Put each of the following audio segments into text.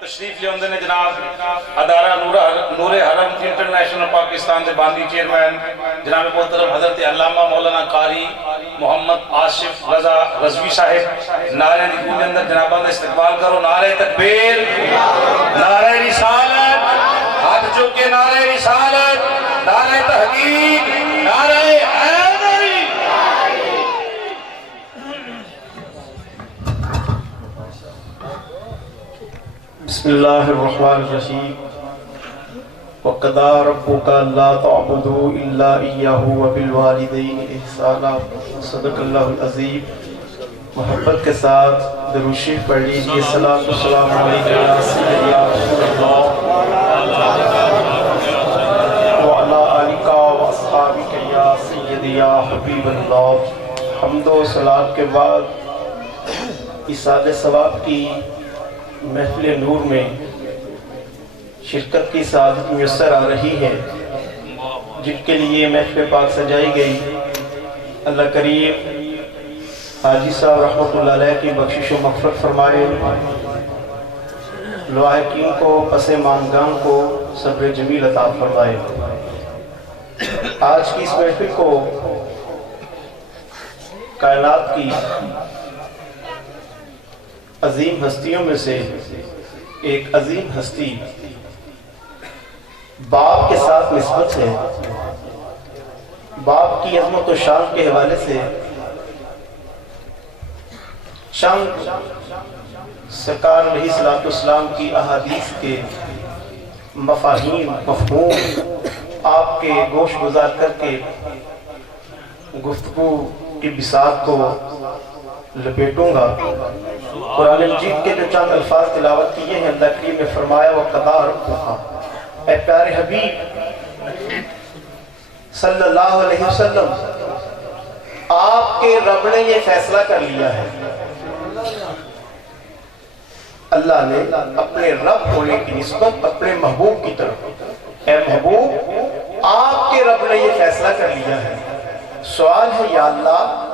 تشریف لے نے جناب ادارہ نور حرم انٹرنیشنل پاکستان دے باندی چیئرمین جناب محترم حضرت علامہ مولانا قاری محمد آصف رضا رضوی صاحب نعرہ نکول اندر جنابان دا استقبال کرو. نعرہ تکبیر، نعرہ رسالت، ہاتھ چکے نعرہ رسالت، نعرہ تحقیق، نعرہ حیدری. بسم اللہ الرحمن الرحیم. وَقَضَىٰ رَبُّكَ أَلَّا تَعْبُدُوا إِلَّا إِيَّاهُ وَبِالْوَالِدَيْنِ إِحْسَانًا. صدق اللہ العظیم. محبت کے ساتھ درود شریف پڑھ لیجیے. صلاۃ والسلام علیک یا سیدی یا رسول اللہ وعلی آلک واصحابک یا سیدی یا حبیب اللہ. حمد و صلاۃ کے بعد ایصال ثواب کی محفل نور میں شرکت کی سعادت میسر آ رہی ہے. جن کے لیے محفل پاک سجائی گئی، اللہ کریم حاجی صاحب رحمۃ اللہ علیہ کی بخشش و مغفرت فرمائے. لاحقین کو، پس ماندگان کو صبر جمیل عطا فرمائے. آج کی اس محفل کو کائنات کی عظیم ہستیوں میں سے ایک عظیم ہستی باپ کے ساتھ نسبت ہے. باپ کی عظمت و شان کے حوالے سے چند سرکار علیہ الصلوۃ والسلام کی احادیث کے مفہوم آپ کے گوش گزار کر کے گفتگو کی بساط کو لپیٹوں گا. قرآن مجید کے جو چند الفاظ تلاوت کیے ہیں، اللہ کریم نے فرمایا وَقَضَىٰ رَبُّكَ. اے پیارے حبیب صلی اللہ علیہ وسلم، آپ کے رب نے یہ فیصلہ کر لیا ہے. اللہ نے اپنے رب ہونے کی نسبت اپنے محبوب کی طرف، اے محبوب آپ کے رب نے یہ فیصلہ کر لیا ہے. سوال ہے یا اللہ،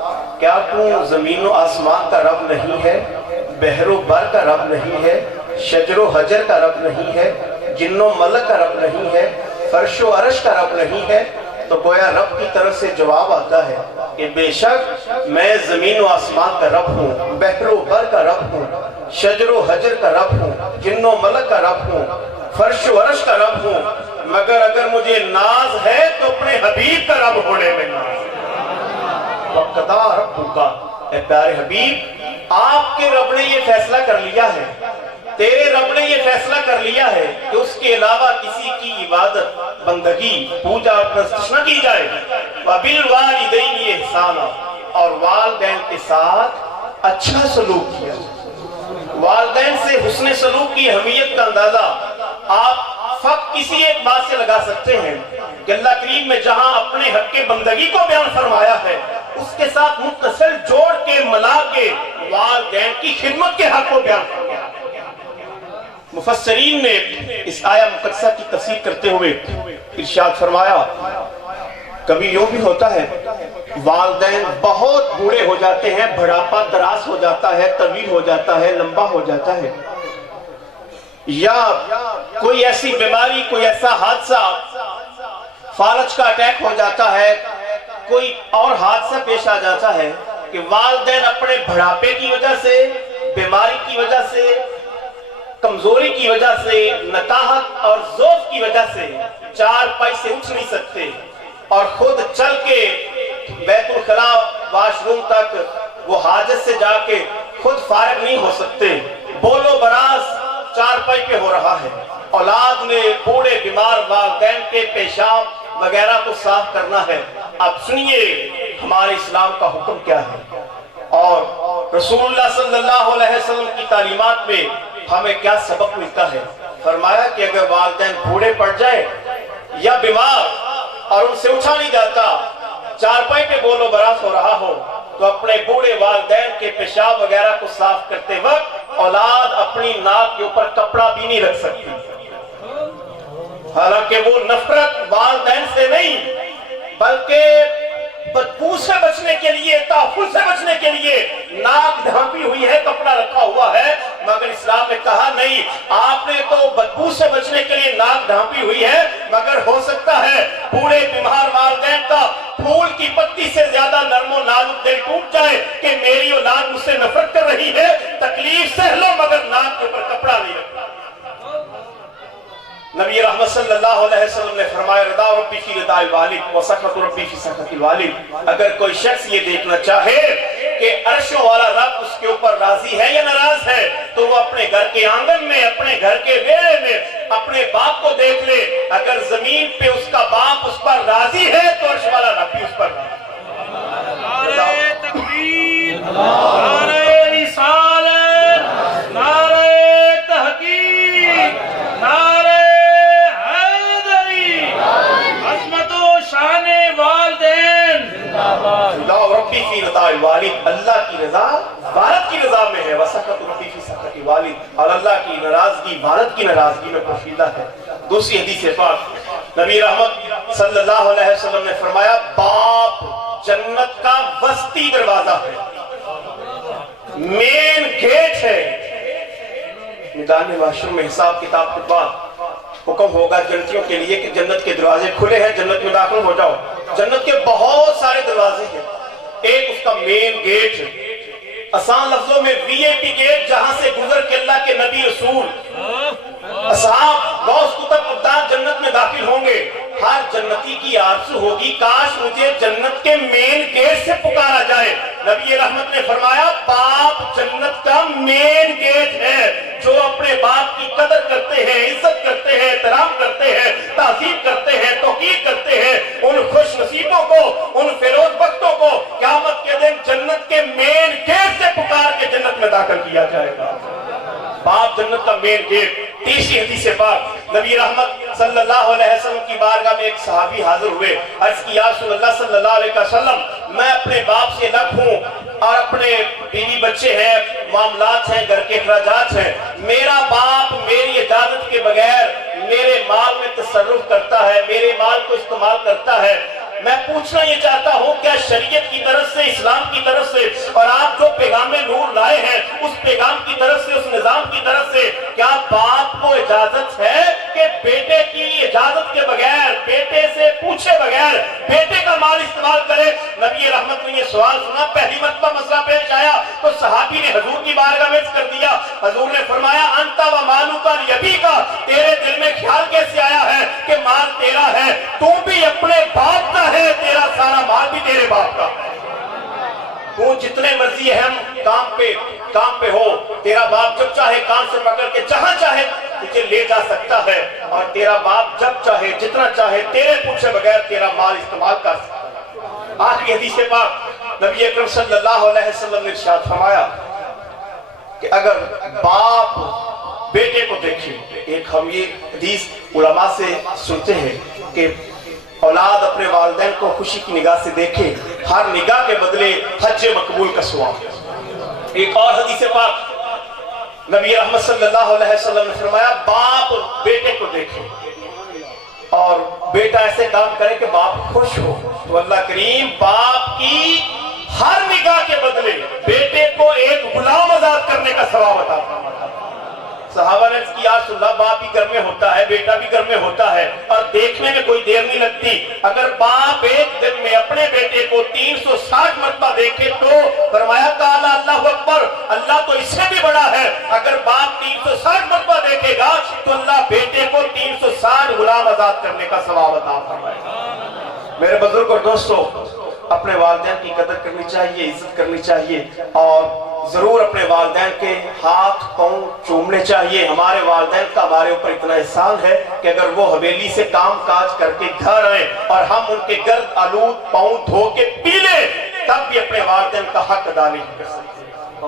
کیا تو زمین و آسمان کا رب نہیں ہے، بحر و بر کا رب نہیں ہے، شجر و حجر کا رب نہیں ہے، جن و ملک کا رب نہیں ہے، فرش و عرش کا رب نہیں ہے؟ تو گویا رب کی طرف سے جواب آتا ہے کہ بے شک میں زمین و آسمان کا رب ہوں، بحر و بر کا رب ہوں، شجر و حجر کا رب ہوں، جن و ملک کا رب ہوں، فرش و عرش کا رب ہوں، مگر اگر مجھے ناز ہے تو اپنے حبیب کا رب ہونے میں ناز. وَقَضَىٰ رَبُّكَ. اے پیارے حبیب، آپ کے رب نے یہ فیصلہ کر لیا ہے، تیرے رب نے یہ فیصلہ کر لیا ہے کہ اس کے علاوہ کسی کی عبادت، بندگی، پوجا پرستش نہ کی جائے. وَبِالْوَالِدَيْنِ إِحْسَانًا. اور والدین کے ساتھ اچھا سلوک کیا. والدین سے حسن سلوک کی اہمیت کا اندازہ آپ فقط کسی ایک بات سے لگا سکتے ہیں کہ اللہ کریم میں جہاں اپنے حق کے بندگی کو بیان فرمایا ہے، اس کے ساتھ متصل جوڑ کے ملا کے والدین کی خدمت کے حق کو بیان فرمایا. مفسرین نے اس آیہ مقدسہ کی تفسیر کرتے ہوئے ارشاد فرمایا، کبھی یوں بھی ہوتا ہے والدین بہت بوڑھے ہو جاتے ہیں، بڑھاپا دراز ہو جاتا ہے، طویل ہو جاتا ہے، لمبا ہو جاتا ہے، یا کوئی ایسی بیماری، کوئی ایسا حادثہ، فالج کا اٹیک ہو جاتا ہے، کوئی اور حادثہ پیش آ جاتا ہے کہ والدین اپنے بڑھاپے کی وجہ سے، بیماری کی وجہ سے، کمزوری کی وجہ سے، نکاہت اور ضعف کی وجہ سے چار پائی سے اٹھ نہیں سکتے اور خود چل کے بیت الخلا واش روم تک وہ حاجت سے جا کے خود فارغ نہیں ہو سکتے. بولو براز چار پائی پہ ہو رہا ہے. اولاد نے بوڑھے بیمار والدین کے پیشاب وغیرہ کو صاف کرنا ہے. اب سنیے ہمارے اسلام کا حکم کیا ہے اور رسول اللہ صلی اللہ علیہ وسلم کی تعلیمات میں ہمیں کیا سبق ملتا ہے. فرمایا کہ اگر والدین بوڑھے پڑ جائے یا بیمار اور ان سے اٹھا نہیں جاتا، چارپائی پہ بولو براز ہو رہا ہو، تو اپنے بوڑھے والدین کے پیشاب وغیرہ کو صاف کرتے وقت اولاد اپنی ناک کے اوپر کپڑا بھی نہیں رکھ سکتی. حالانکہ وہ نفرت والدین سے نہیں بلکہ بدبو سے بچنے کے لیے، تحفظ سے بچنے کے لیے ناک ڈھانپی ہوئی ہے، کپڑا رکھا ہوا ہے، मगर इस्लाम ने कहा नहीं, आपने तो बदबू से बचने के लिए नाक ढांपी हुई है, मगर हो सकता है बूढ़े बीमार वालिदैन का फूल की पत्ती से ज्यादा नरमो नाजुक दिल टूट जाए कि मेरी औलाद मुझसे नफरत कर रही है, तकलीफ सह लो मगर नाक के ऊपर कपड़ा नहीं रखना। नबी रहमत सल्लल्लाहु अलैहि वसल्लम ने फरमाया, रिदा रब्बी फी रिदाइल वालिद व सखत रब्बी फी सखतिल वालिद। अगर कोई शख्स ये देखना चाहे कि अर्शों वाला रब उसके ऊपर राजी है या नाराज है, तो वो अपने घर के आंगन में, अपने घर के वेड़े में अपने बाप को देख ले। अगर जमीन पे उसका बाप उस पर राजी है तो अर्श वाला रब भी उस पर राजी। नारे तकबीर, नारे रिसालत, नारे तहकीक, नारे अल्लाह की रजा भारत की रजा में है, वसकत रब्बी फी सकती वालिद, और अल्लाह की नाराजगी भारत की नाराजगी में पोशीदा है। दूसरी हदीस पाक नबी रहमत सल्लल्लाहु अलैहि वसल्लम ने फरमाया, बाप जन्नत का वस्ती दरवाजा है, मेन गेट है। मैदान माशर में हिसाब किताब के बाद हुक्म होगा जन्नतियों के लिए कि जन्नत के दरवाजे खुले हैं, जन्नत में दाखिल हो जाओ। जन्नत के बहुत सारे दरवाजे हैं, एक उसका मेन गेट है, आसान लफ्जों में वीआईपी गेट, जहां से गुजर के अल्लाह के नबी रसूल असहाब गौस कुतुब अब्दाल जन्नत में दाखिल होंगे। हर जन्नती की आरज़ू होगी, काश मुझे जन्नत के मेन गेट से पुकारा जाए। नबी रहमत ने फरमाया, बाप जन्नत का मेन गेट है। जो अपने बाप की कदर करते हैं, इज्जत करते हैं, एहतराम करते हैं, ताज़ीम करते हैं, तौक़ीर करते हैं, उन खुश नसीबों को, उन फिरोज बख्तों को क़यामत के दिन जन्नत के मेन गेट से पुकार के जन्नत में दाखिल किया जाएगा। बाप जन्नत का मेन गेट। तीसरी हदीस पाक नबी रहमत सल्लल्लाहु अलैहि वसल्लम की बारगाह में एक सहाबी हाजिर हुए। अर्ज़ किया, रसूलुल्लाह सल्लल्लाहु अलैहि वसल्लम, मैं अपने बाप से अलग हूँ और अपने बीवी बच्चे हैं, मामलात हैं, घर के अखराजात हैं। मेरा बाप मेरी इजाजत के बगैर मेरे माल में तसर्रुफ करता है, मेरे माल को इस्तेमाल करता है। मैं पूछना ये चाहता हूँ, क्या शरीयत की तरफ से, इस्लाम की तरफ से, और आप जो पैगाम नूर लाए हैं उस पैगाम की तरफ से, उस निजाम की तरफ से, क्या बाप को इजाजत है कि बेटे की इजाजत के बगैर, बेटे से पूछे बगैर बेटे का माल इस्तेमाल करे? नबी रहमत ने ये सवाल सुना, पहली मरतबा मसला पेश आया तो सहाबी ने हजूर की बारगाह में कर दिया। हजूर ने फरमाया, अंता व मालू का यबी का, तेरे दिल में ख्याल कैसे आया है कि माल तेरा है? तू भी अपने बाप का है, तेरा सारा माल भी तेरे बाप का है। तू जितने मर्जी अहम काम पे हो, तेरा बाप जब चाहे कान से पकड़ के जहां चाहे तुझे ले जा सकता है, और तेरा बाप जब चाहे जितना चाहे तेरे पूछे बगैर तेरा माल इस्तेमाल कर सकता है। आखिरी हदीस पाक नबी अकरम सल्लल्लाहु अलैहि वसल्लम ने इरशाद फरमाया कि अगर बाप बेटे को देखे, एक हम ये हदीस उलमा से सुनते हैं कि औलाद अपने वालिदैन को खुशी की निगाह से देखे, हर निगाह के बदले हज मकबूल का सवाब। एक और हदीस पाक नबी रहमत सल्लल्लाहु अलैहि वसल्लम ने फरमाया, बाप बेटे को देखे और बेटा ऐसे काम करे कि बाप खुश हो, तो अल्लाह करीम बाप की हर निगाह के बदले बेटे को एक गुलाम आजाद करने का सवाब अता फरमाता है। सहाबा ने किया, सुल्ला बाप भी घर में होता है, बेटा भी घर में होता है, और देखने में कोई देर नहीं लगती। अगर बाप एक दिन में अपने बेटे को 360 मरतबा देखे तो फरमाया, काला अल्लाहु अकबर, अल्लाह तो इससे भी बड़ा है। अगर बाप 360 मरतबा देखेगा तो अल्लाह बेटे को 360 गुलाम आजाद करने का सवाब अता फरमाएगा। मेरे बुजुर्ग और दोस्तों, अपने वालिदैन की कदर करनी चाहिए, इज्जत करनी चाहिए, और जरूर अपने वालिदैन के हाथ पांव चूमने चाहिए। हमारे वालिदैन का हमारे ऊपर इतना एहसान है कि अगर वो हवेली से काम काज करके घर आए और हम उनके गर्द आलूद पांव धो के पी ले, तब भी अपने वालिदैन का हक अदा नहीं कर सकते।